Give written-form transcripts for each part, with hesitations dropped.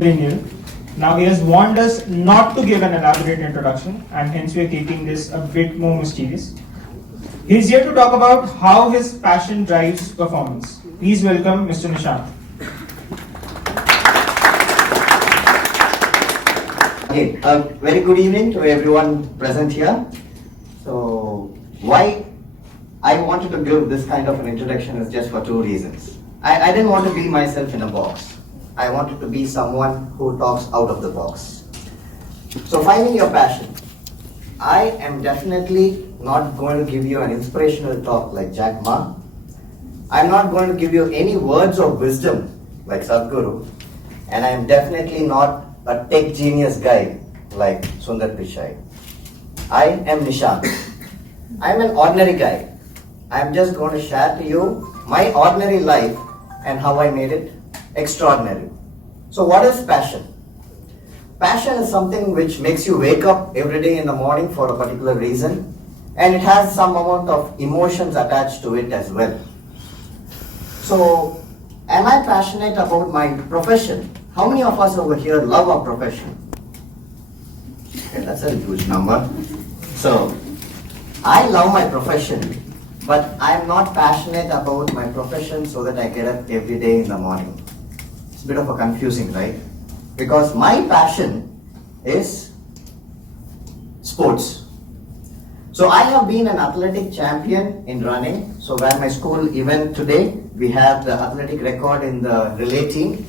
Renewal. Now he has warned us not to give an elaborate introduction, and hence we are keeping this a bit more mysterious. He is here to talk about how his passion drives performance. Please welcome Mr. Nishant. Okay, very good evening to everyone present here. So, why I wanted to give this kind of an introduction is just for two reasons. I didn't want to be myself in a box. I wanted to be someone who talks out of the box. So, finding your passion. I am definitely not going to give you an inspirational talk like Jack Ma. I'm not going to give you any words of wisdom like Sadhguru. And I'm definitely not a tech genius guy like Sundar Pichai. I am Nishant. I'm an ordinary guy. I'm just going to share to you my ordinary life and how I made it extraordinary. So what is passion? Passion is something which makes you wake up every day in the morning for a particular reason, and it has some amount of emotions attached to it as well. So, am I passionate about my profession? How many of us over here love our profession? Okay, that's a huge number. So, I love my profession, but I am not passionate about my profession so that I get up every day in the morning. It's a bit of a confusing, right? Because my passion is sports. So I have been an athletic champion in running. So where my school event today, we have the athletic record in the relay team.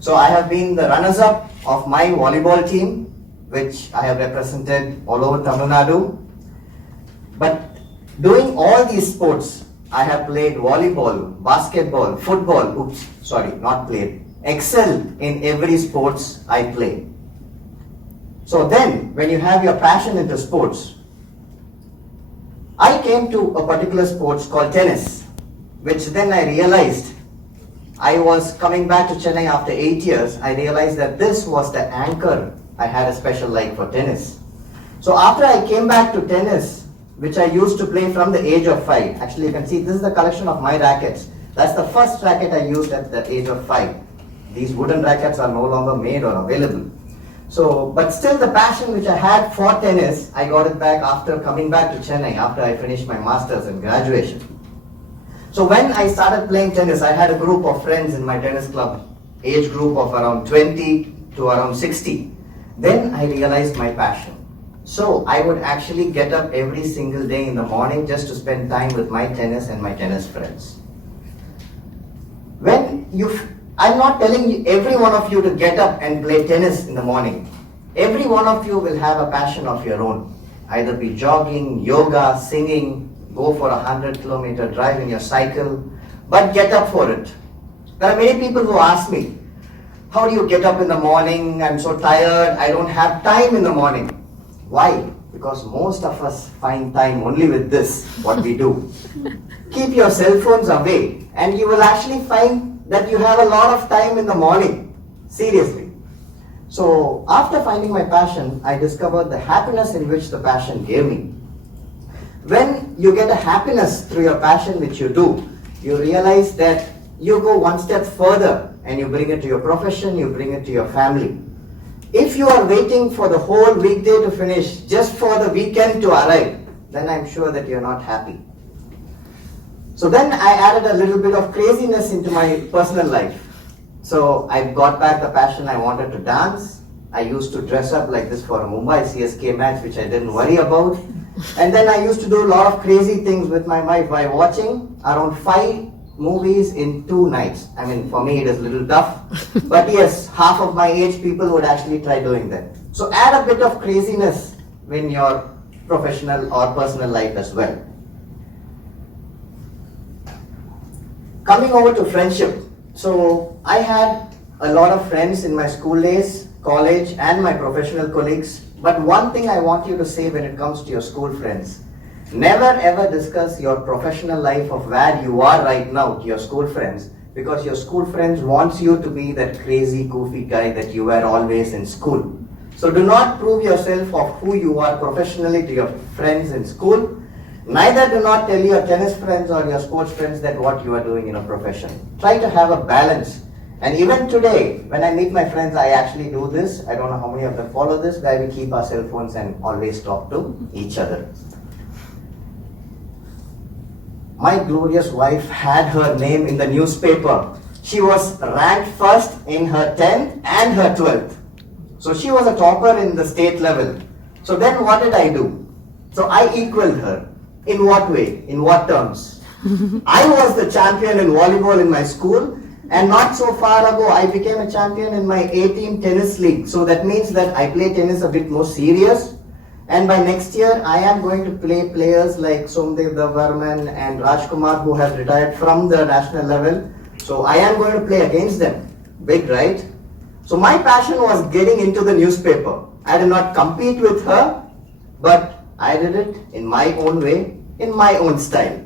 So I have been the runners-up of my volleyball team, which I have represented all over Tamil Nadu. But doing all these sports, I have played volleyball, basketball, football, excel in every sports I play. So then, when you have your passion into sports, I came to a particular sports called tennis, which then I realized I was coming back to Chennai after 8 years. I realized that this was the anchor. I had a special like for tennis. So after I came back to tennis, which I used to play from the age of 5. Actually, you can see this is the collection of my rackets. That's the first racket I used at the age of 5. These wooden rackets are no longer made or available. So, but still the passion which I had for tennis, I got it back after coming back to Chennai, after I finished my masters and graduation. So when I started playing tennis, I had a group of friends in my tennis club, age group of around 20 to around 60. Then I realized my passion. So I would actually get up every single day in the morning just to spend time with my tennis and my tennis friends. I'm not telling every one of you to get up and play tennis in the morning. Every one of you will have a passion of your own. Either be jogging, yoga, singing, go for 100-kilometer drive in your cycle, but get up for it. There are many people who ask me, how do you get up in the morning? I'm so tired, I don't have time in the morning. Why? Because most of us find time only with this, what we do. Keep your cell phones away and you will actually find that you have a lot of time in the morning. Seriously. So after finding my passion, I discovered the happiness in which the passion gave me. When you get a happiness through your passion which you do, you realize that you go one step further and you bring it to your profession, you bring it to your family. If you are waiting for the whole weekday to finish just for the weekend to arrive, then I'm sure that you're not happy. So then I added a little bit of craziness into my personal life. So I got back the passion. I wanted to dance. I used to dress up like this for a Mumbai CSK match, which I didn't worry about. And then I used to do a lot of crazy things with my wife by watching around 5 movies in 2 nights. I mean, for me it is a little tough. But yes, half of my age people would actually try doing that. So add a bit of craziness in your professional or personal life as well. Coming over to friendship. So I had a lot of friends in my school days, college and my professional colleagues. But one thing I want you to say when it comes to your school friends, never ever discuss your professional life of where you are right now to your school friends, because your school friends wants you to be that crazy goofy guy that you were always in school. So do not prove yourself of who you are professionally to your friends in school. Neither do not tell your tennis friends or your sports friends that what you are doing in a profession. Try to have a balance And even today, when I meet my friends, I actually do this. I don't know how many of them follow this, where we keep our cell phones and always talk to each other. My glorious wife had her name in the newspaper. She was ranked first in her 10th and her 12th. So she was a topper in the state level. So then what did I do? So I equaled her. In what way? In what terms? I was the champion in volleyball in my school, and not so far ago I became a champion in my A-team tennis league. So that means that I play tennis a bit more serious, and by next year I am going to play players like Somdev Varman and Rajkumar, who have retired from the national level. So I am going to play against them. Big, right? So my passion was getting into the newspaper. I did not compete with her, but I did it in my own way, in my own style.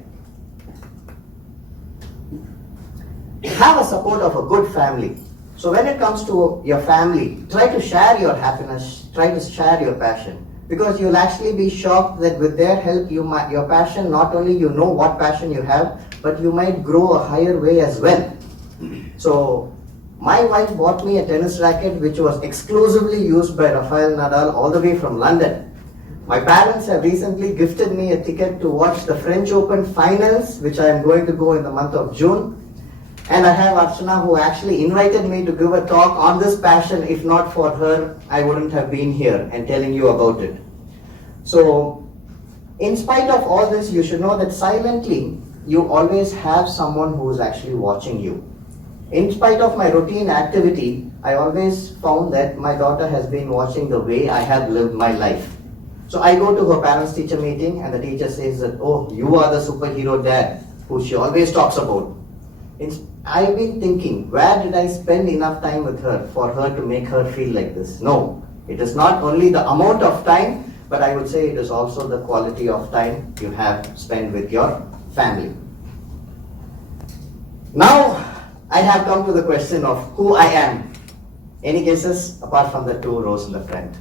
Have a support of a good family. So when it comes to your family, try to share your happiness, try to share your passion. Because you'll actually be shocked that with their help, your passion, not only you know what passion you have, but you might grow a higher way as well. So my wife bought me a tennis racket which was exclusively used by Rafael Nadal all the way from London. My parents have recently gifted me a ticket to watch the French Open finals, which I am going to go in the month of June. And I have Archana, who actually invited me to give a talk on this passion. If not for her, I wouldn't have been here and telling you about it. So, in spite of all this, you should know that silently, you always have someone who is actually watching you. In spite of my routine activity, I always found that my daughter has been watching the way I have lived my life. So I go to her parents-teacher meeting and the teacher says that, oh, you are the superhero dad, who she always talks about. I've been thinking, where did I spend enough time with her for her to make her feel like this? No, it is not only the amount of time, but I would say it is also the quality of time you have spent with your family. Now, I have come to the question of who I am. Any guesses apart from the two rows in the front?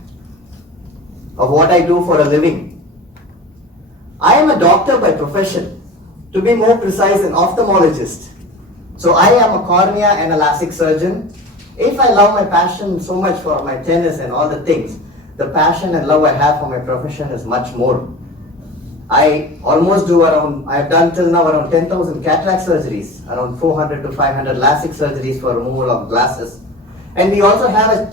Of what I do for a living? I am a doctor by profession. To be more precise, an ophthalmologist. So I am a cornea and a LASIK surgeon. If I love my passion so much for my tennis and all the things, the passion and love I have for my profession is much more. I almost do I've done till now around 10,000 cataract surgeries, around 400 to 500 LASIK surgeries for removal of glasses. And we also have a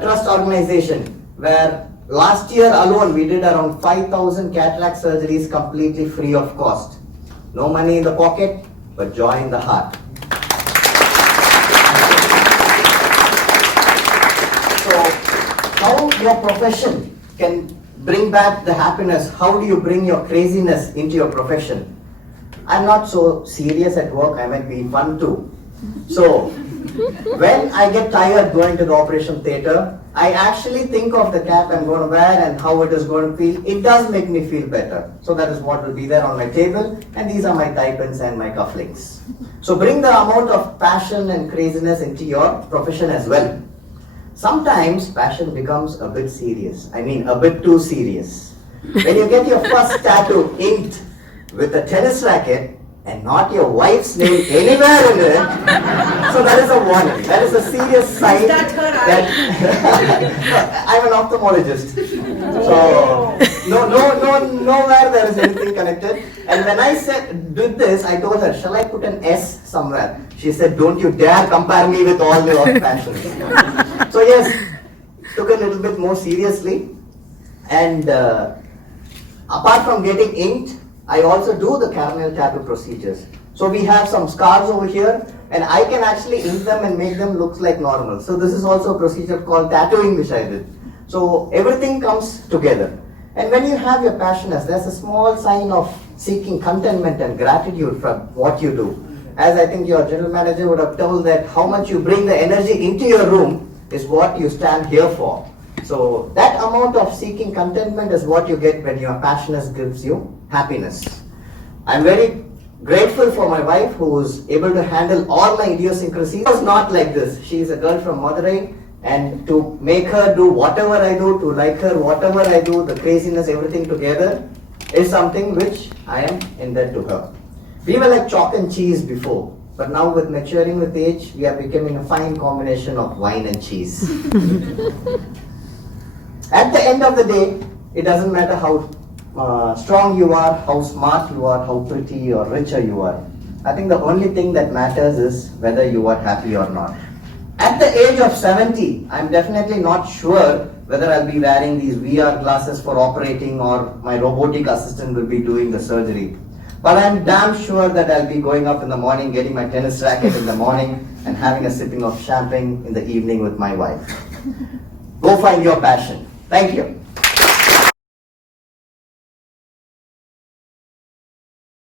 trust organization where last year alone we did around 5,000 cataract surgeries completely free of cost. No money in the pocket, but joy in the heart. So, how your profession can bring back the happiness? How do you bring your craziness into your profession? I'm not so serious at work, I might be fun too. So, when I get tired going to the operation theatre, I actually think of the cap I'm going to wear and how it is going to feel. It does make me feel better. So that is what will be there on my table, and these are my tie-pins and my cufflinks. So bring the amount of passion and craziness into your profession as well. Sometimes passion becomes a bit serious. I mean, a bit too serious. When you get your first tattoo inked with a tennis racket and not your wife's name anywhere in it, so that is a warning. That is a serious sign that I'm an ophthalmologist. So nowhere there is anything connected. And when I did this, I told her, shall I put an S somewhere? She said, don't you dare compare me with all the passions. So yes, took a little bit more seriously. And apart from getting inked, I also do the carnal tattoo procedures. So we have some scars over here, and I can actually ink them and make them look like normal. So this is also a procedure called tattooing which I did. So everything comes together. And when you have your passion, there's a small sign of seeking contentment and gratitude for what you do. As I think your general manager would have told that how much you bring the energy into your room is what you stand here for. So that amount of seeking contentment is what you get when your passion gives you happiness. I'm very grateful for my wife who is able to handle all my idiosyncrasies. She was not like this. She is a girl from Madurai, and to make her do whatever I do, to like her whatever I do, the craziness, everything together is something which I am indebted to her. We were like chalk and cheese before, But now with maturing with age, we are becoming a fine combination of wine and cheese. At the end of the day, it doesn't matter how strong you are, how smart you are, how pretty or richer you are. I think the only thing that matters is whether you are happy or not. At the age of 70, I'm definitely not sure whether I'll be wearing these VR glasses for operating or my robotic assistant will be doing the surgery. But I'm damn sure that I'll be going up in the morning, getting my tennis racket in the morning and having a sipping of champagne in the evening with my wife. Go find your passion. Thank you.